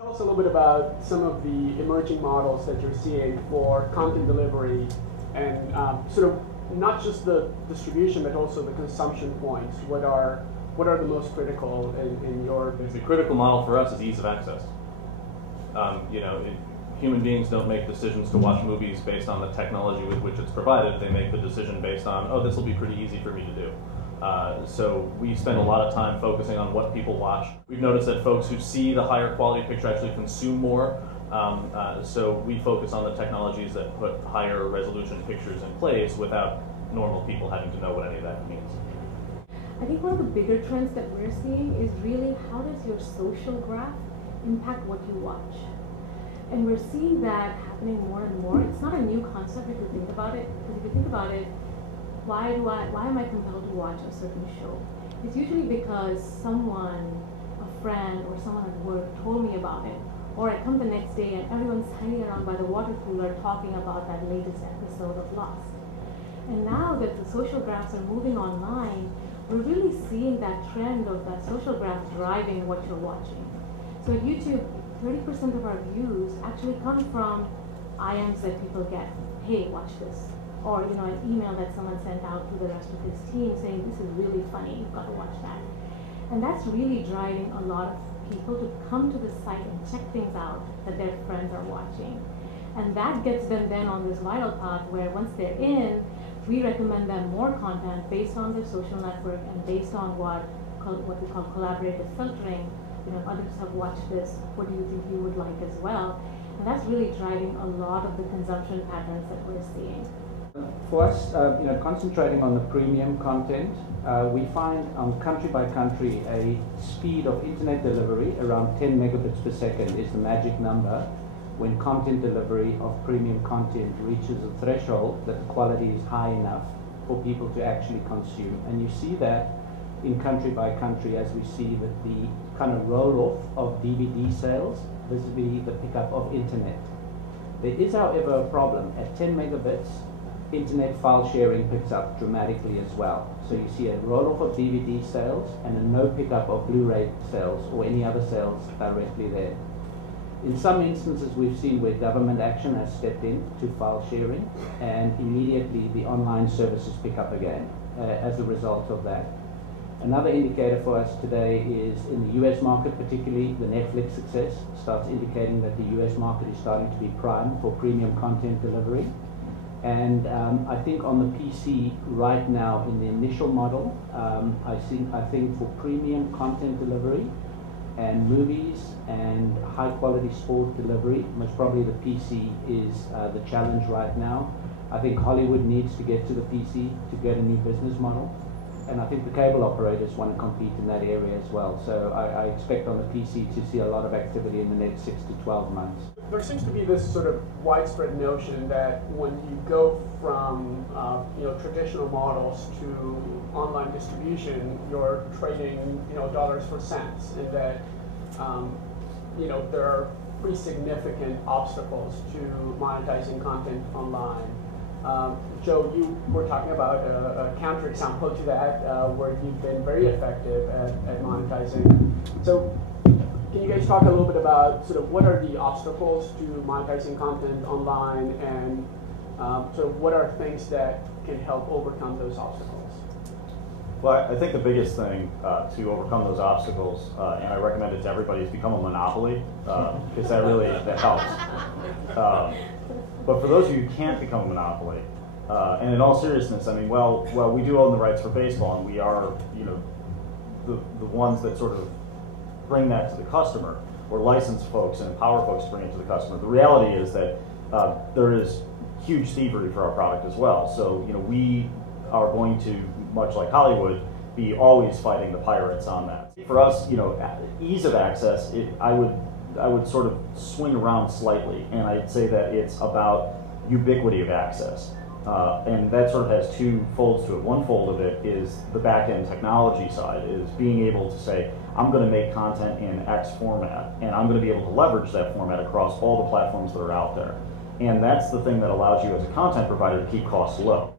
Tell us a little bit about some of the emerging models that you're seeing for content delivery and sort of not just the distribution, but also the consumption points. What are the most critical in your business? The critical model for us is ease of access. Human beings don't make decisions to watch movies based on the technology with which it's provided. They make the decision based on, oh, this will be pretty easy for me to do. So we spend a lot of time focusing on what people watch. We've noticed that folks who see the higher quality picture actually consume more. So we focus on the technologies that put higher resolution pictures in place without normal people having to know what any of that means. I think one of the bigger trends that we're seeing is really how does your social graph impact what you watch? And we're seeing that happening more and more. It's not a new concept if you think about it, because if you think about it, why am I compelled to watch a certain show? It's usually because someone, a friend or someone at work told me about it, or I come the next day and everyone's hanging around by the water cooler talking about that latest episode of Lost. And now that the social graphs are moving online, we're really seeing that trend of that social graph driving what you're watching. So at YouTube, 30% of our views actually come from IMs that people get. Hey, watch this. Or an email that someone sent out to the rest of his team saying, this is really funny, you've got to watch that. And that's really driving a lot of people to come to the site and check things out that their friends are watching. And that gets them then on this viral path where once they're in, we recommend them more content based on their social network and based on what we call collaborative filtering. Others have watched this, what do you think you would like as well? And that's really driving a lot of the consumption patterns that we're seeing. For us, concentrating on the premium content, we find on country by country a speed of internet delivery around 10 megabits per second is the magic number when content delivery of premium content reaches a threshold that the quality is high enough for people to actually consume. And you see that in country by country as we see with the kind of roll-off of DVD sales vis-a-vis the pickup of internet. There is, however, a problem. At 10 megabits, internet file sharing picks up dramatically as well. So you see a roll-off of DVD sales and a no pickup of Blu-ray sales or any other sales directly there. In some instances, we've seen where government action has stepped in to file sharing, and immediately the online services pick up again as a result of that. Another indicator for us today is in the US market, particularly the Netflix success starts indicating that the US market is starting to be primed for premium content delivery. And I think on the PC right now in the initial model, I think for premium content delivery and movies and high quality sport delivery, most probably the PC is the challenge right now. I think Hollywood needs to get to the PC to get a new business model. And I think the cable operators want to compete in that area as well. So I expect on the PC to see a lot of activity in the next 6 to 12 months. There seems to be this sort of widespread notion that when you go from traditional models to online distribution, you're trading dollars for cents, and that there are pretty significant obstacles to monetizing content online. Joe, you were talking about a counterexample to that, where you've been very effective at monetizing. So can you guys talk a little bit about sort of what are the obstacles to monetizing content online, and sort of what are things that can help overcome those obstacles? Well, I think the biggest thing to overcome those obstacles, and I recommend it to everybody, is become a monopoly, because that helps. But for those of you who can't become a monopoly, and in all seriousness, I mean, well, we do own the rights for baseball, and we are, the ones that sort of bring that to the customer, or license folks and empower folks to bring it to the customer. The reality is that there is huge thievery for our product as well. So, we are going to, much like Hollywood, be always fighting the pirates on that. For us, ease of access, I would sort of swing around slightly, and I'd say that it's about ubiquity of access. And that sort of has two folds to it. One fold of it is the back-end technology side, is being able to say, I'm going to make content in X format, and I'm going to be able to leverage that format across all the platforms that are out there. And that's the thing that allows you as a content provider to keep costs low.